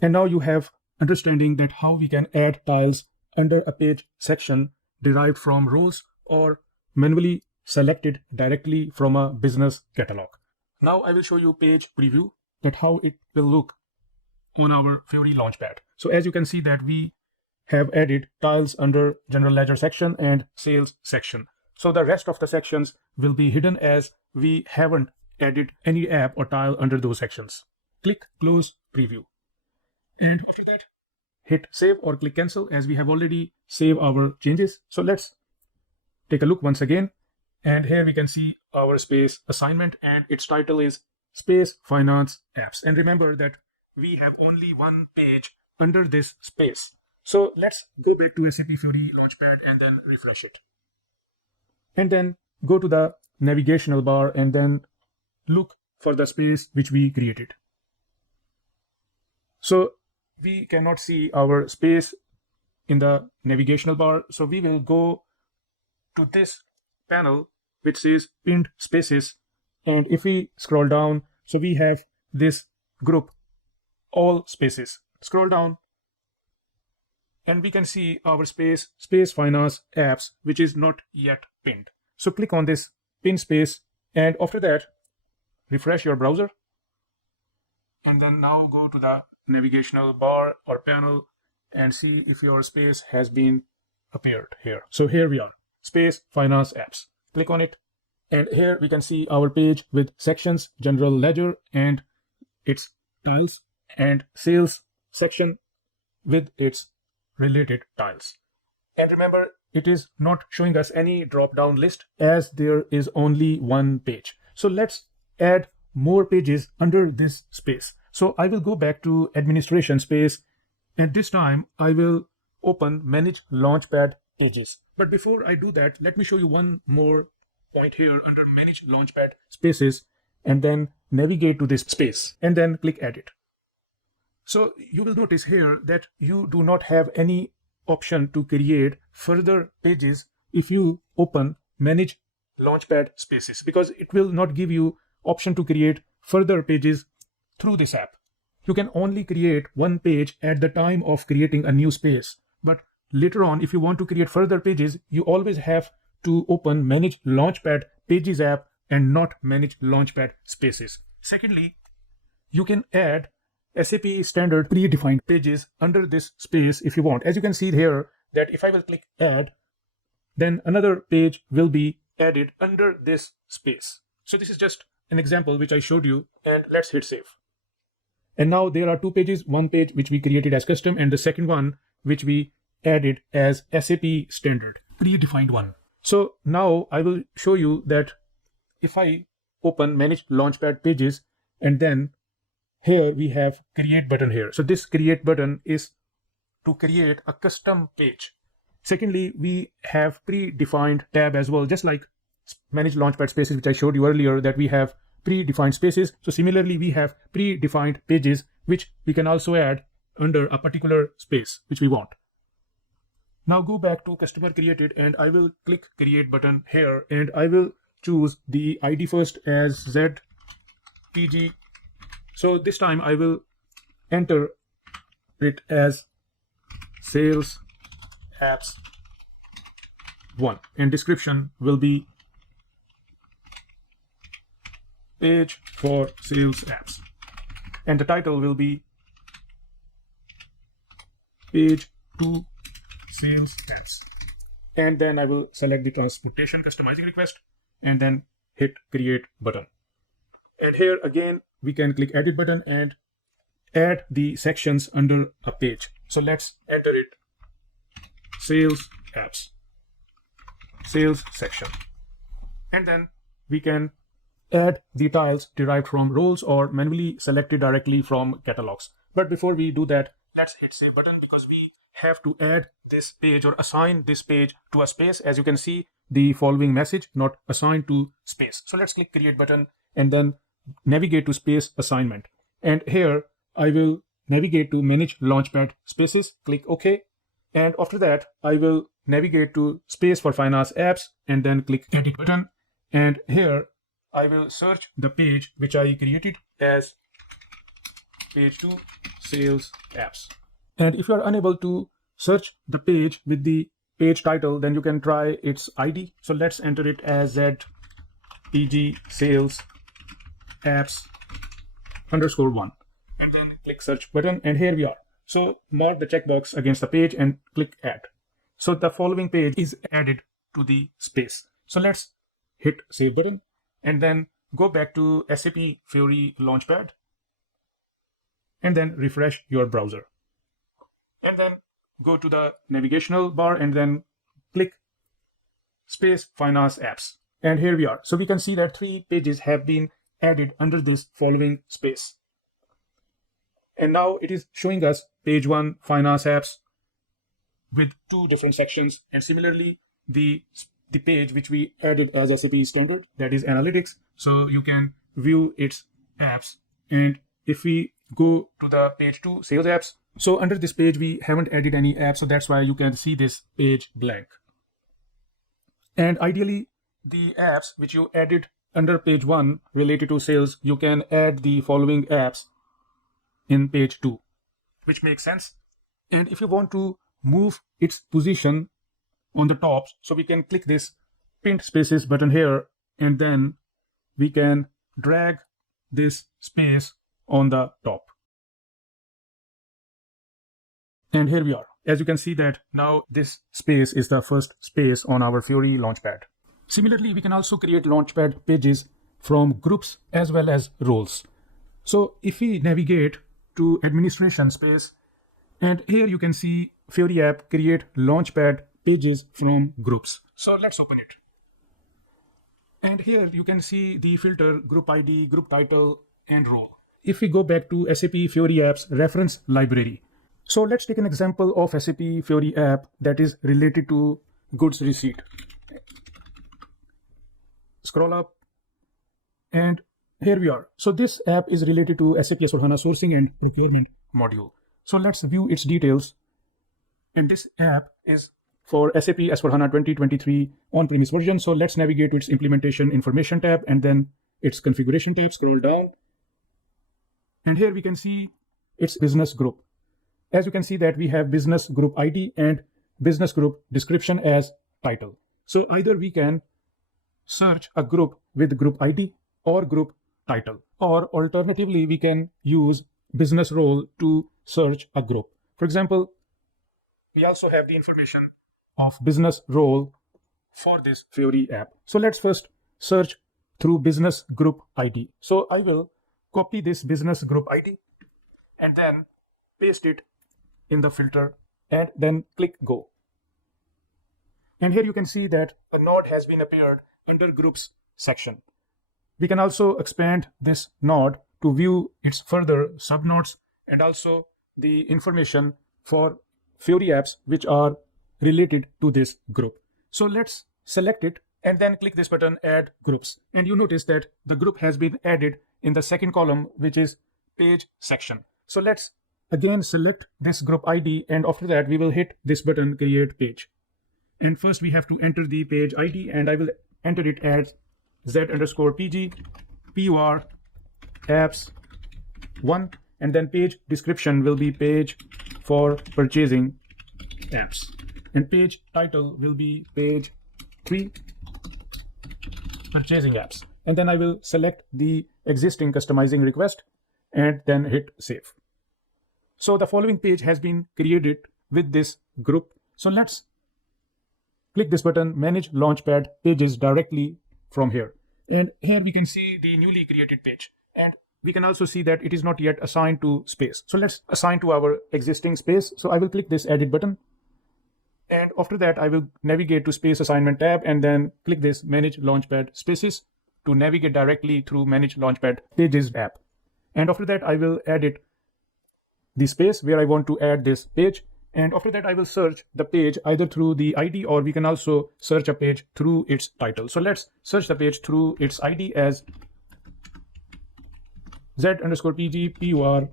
And now you have understanding that how we can add tiles under a page section derived from roles or manually selected directly from a business catalog. Now I will show you page preview, that how it will look on our Fiori Launchpad. So as you can see that we have added tiles under general ledger section and sales section. So the rest of the sections will be hidden as we haven't added any app or tile under those sections. Click close preview. And after that, hit save or click cancel as we have already saved our changes. So let's take a look once again. And here we can see our space assignment and its title is Space Finance Apps. And remember that we have only one page under this space. So let's go back to SAP Fiori Launchpad and then refresh it. And then go to the navigational bar and then look for the space which we created. So we cannot see our space in the navigational bar. So we will go to this panel which says pinned spaces. And if we scroll down, so we have this group, all spaces. Scroll down and we can see our space finance apps, which is not yet pinned. So click on this pin space and after that, refresh your browser. And then now go to the navigational bar or panel and see if your space has been appeared here. So here we are, space finance apps. Click on it. And here we can see our page with sections, general ledger and its tiles, and sales section with its related tiles. And remember, it is not showing us any drop-down list as there is only one page. So let's add more pages under this space. So I will go back to administration space and this time I will open manage launchpad pages. But before I do that, let me show you one more point here under manage launchpad spaces and then navigate to this space and then click edit. So you will notice here that you do not have any option to create further pages if you open manage launchpad spaces, because it will not give you option to create further pages through this app. You can only create one page at the time of creating a new space. But later on, if you want to create further pages, you always have to open manage launchpad pages app and not manage launchpad spaces. Secondly, you can add SAP standard predefined pages under this space if you want. As you can see here that if I will click add, then another page will be added under this space. So this is just an example which I showed you, and let's hit save. And now there are two pages, one page which we created as custom and the second one which we added as SAP standard predefined one. So now I will show you that if I open manage launchpad pages and then here we have create button here. So this create button is to create a custom page. Secondly, we have predefined tab as well, just like manage launchpad spaces, which I showed you earlier that we have predefined spaces. So similarly, we have predefined pages, which we can also add under a particular space, which we want. Now go back to customer created and I will click create button here and I will choose the ID first as ZTG. So this time I will enter it as sales apps 1 and description will be page for sales apps and the title will be page 2 sales apps. And then I will select the transportation customizing request and then hit create button. And here again we can click edit button and add the sections under a page. So let's enter it sales apps, sales section. And then we can add the tiles derived from roles or manually selected directly from catalogs. But before we do that, let's hit save button because we have to add this page or assign this page to a space. As you can see, the following message not assigned to space. So let's click create button and then navigate to space assignment. And here I will navigate to manage launchpad spaces, click OK. And after that, I will navigate to space for finance apps and then click edit button. And here I will search the page which I created as page 2 sales apps. And if you are unable to search the page with the page title, then you can try its ID. So let's enter it as ZPG sales apps _1 and then click search button, and here we are. So mark the checkbox against the page and click add. So the following page is added to the space. So let's hit save button and then go back to SAP Fiori Launchpad and then refresh your browser. And then go to the navigational bar and then click space finance apps. And here we are. So we can see that 3 pages have been added under this following space. And now it is showing us page 1 finance apps with 2 different sections. And similarly, the page which we added as SAP standard, that is analytics. So you can view its apps. And if we go to the page 2 sales apps, so under this page we haven't added any apps, so that's why you can see this page blank. And ideally, the apps which you added under page 1 related to sales, you can add the following apps in page 2, which makes sense. And if you want to move its position on the top, so we can click this pinned spaces button here, and then we can drag this space on the top. And here we are. As you can see that now this space is the first space on our Fiori Launchpad. Similarly, we can also create Launchpad pages from groups as well as roles. So if we navigate to administration space, and here you can see Fiori app create Launchpad pages from groups. So let's open it. And here you can see the filter, group ID, group title, and role. If we go back to SAP Fiori apps reference library. So let's take an example of SAP Fiori app that is related to goods receipt. Scroll up and here we are. So this app is related to SAP S/4HANA sourcing and procurement module. So let's view its details. And this app is for SAP S/4HANA 2023 on-premise version. So let's navigate to its implementation information tab and then its configuration tab. Scroll down. And here we can see its business group. As you can see that we have business group ID and business group description as title. So either we can search a group with group ID or group title, or alternatively we can use business role to search a group. For example, we also have the information of business role for this Fiori app. So let's first search through business group ID. So I will copy this business group ID and then paste it in the filter and then click go. And here you can see that a node has been appeared under groups section. We can also expand this node to view its further subnodes and also the information for Fiori apps which are related to this group. So let's select it and then click this button add groups. And you notice that the group has been added in the second column, which is page section. So let's again select this group ID, and after that we will hit this button create page. And first we have to enter the page ID, and I will enter it as Z_PG PUR apps 1, and then page description will be page for purchasing apps, and page title will be page 3 purchasing apps. And then I will select the existing customizing request and then hit save. So the following page has been created with this group. So let's click this button, manage Launchpad pages directly from here. And here we can see the newly created page. And we can also see that it is not yet assigned to space. So let's assign to our existing space. So I will click this edit button. And after that, I will navigate to space assignment tab and then click this manage Launchpad spaces to navigate directly through manage Launchpad pages app. And after that, I will edit the space where I want to add this page. And after that, I will search the page either through the ID, or we can also search a page through its title. So let's search the page through its ID as Z_PG PUR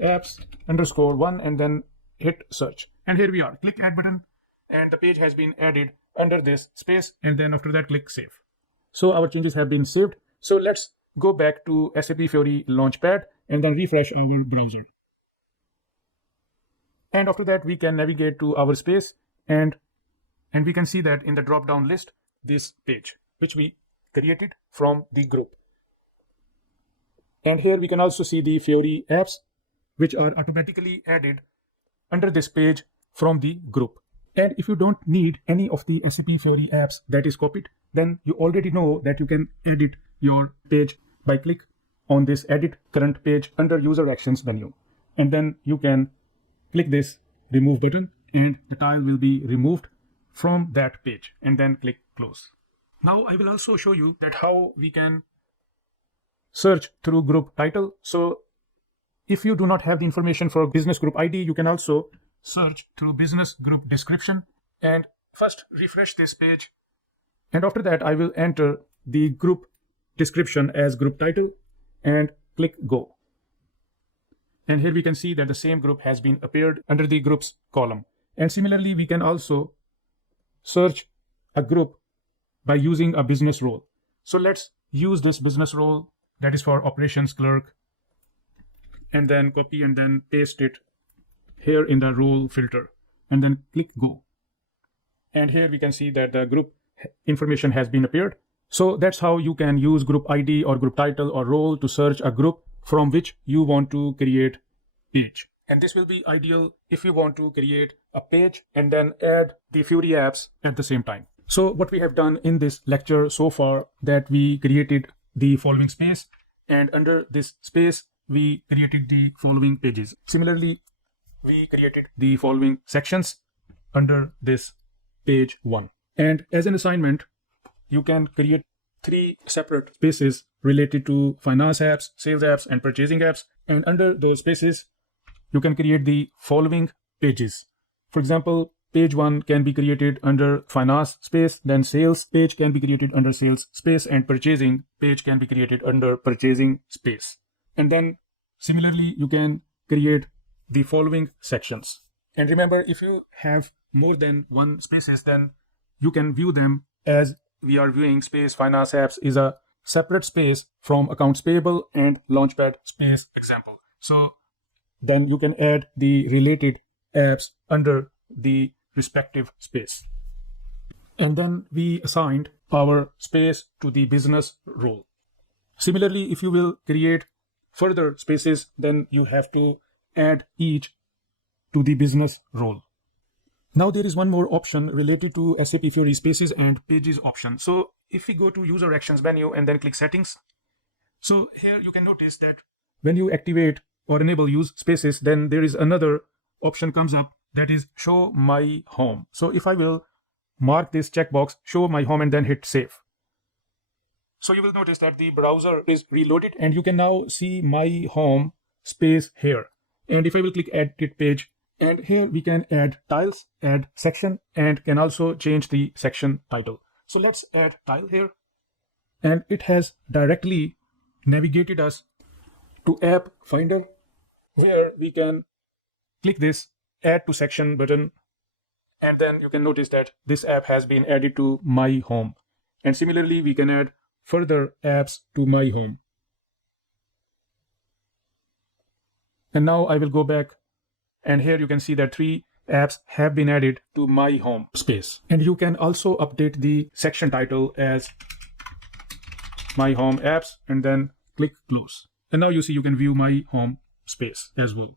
apps_1 and then hit search. And here we are. Click add button and the page has been added under this space, and then after that click save. So our changes have been saved. So let's go back to SAP Fiori Launchpad and then refresh our browser. And after that, we can navigate to our space, and we can see that in the drop down list, this page, which we created from the group. And here we can also see the Fiori apps, which are automatically added under this page from the group. And if you don't need any of the SAP Fiori apps that is copied, then you already know that you can edit your page by click on this edit current page under user actions menu. And then you can click this remove button and the tile will be removed from that page, and then click close. Now I will also show you that how we can search through group title. So if you do not have the information for business group ID, you can also search through business group description, and first refresh this page. And after that, I will enter the group description as group title and click go. And here we can see that the same group has been appeared under the groups column. And similarly, we can also search a group by using a business role. So let's use this business role that is for operations clerk, and then copy and then paste it here in the role filter, and then click go. And here we can see that the group information has been appeared. So that's how you can use group ID or group title or role to search a group from which you want to create page. And this will be ideal if you want to create a page and then add the Fiori apps at the same time. So what we have done in this lecture so far, that we created the following space, and under this space we created the following pages. Similarly, we created the following sections under this page 1. And as an assignment, you can create 3 separate spaces related to finance apps, sales apps, and purchasing apps. And under the spaces, you can create the following pages. For example, page 1 can be created under finance space, then sales page can be created under sales space, and purchasing page can be created under purchasing space. And then similarly, you can create the following sections. And remember, if you have more than 1 spaces, then you can view them as we are viewing space finance apps is a separate space from accounts payable and launchpad space example. So then you can add the related apps under the respective space. And then we assigned our space to the business role. Similarly, if you will create further spaces, then you have to add each to the business role. Now there is one more option related to SAP Fiori spaces and pages option. So if we go to user actions menu and then click settings, so here you can notice that when you activate or enable use spaces, then there is another option comes up, that is show my home. So if I will mark this checkbox, show my home, and then hit save. So you will notice that the browser is reloaded and you can now see my home space here. And if I will click edit page, and here we can add tiles, add section, and can also change the section title. So let's add tile here. And it has directly navigated us to app finder, where we can click this add to section button, and then you can notice that this app has been added to my home. And similarly, we can add further apps to my home. And now I will go back, and here you can see that 3 apps have been added to my home space. And you can also update the section title as my home apps and then click close. And now you see you can view my home space as well.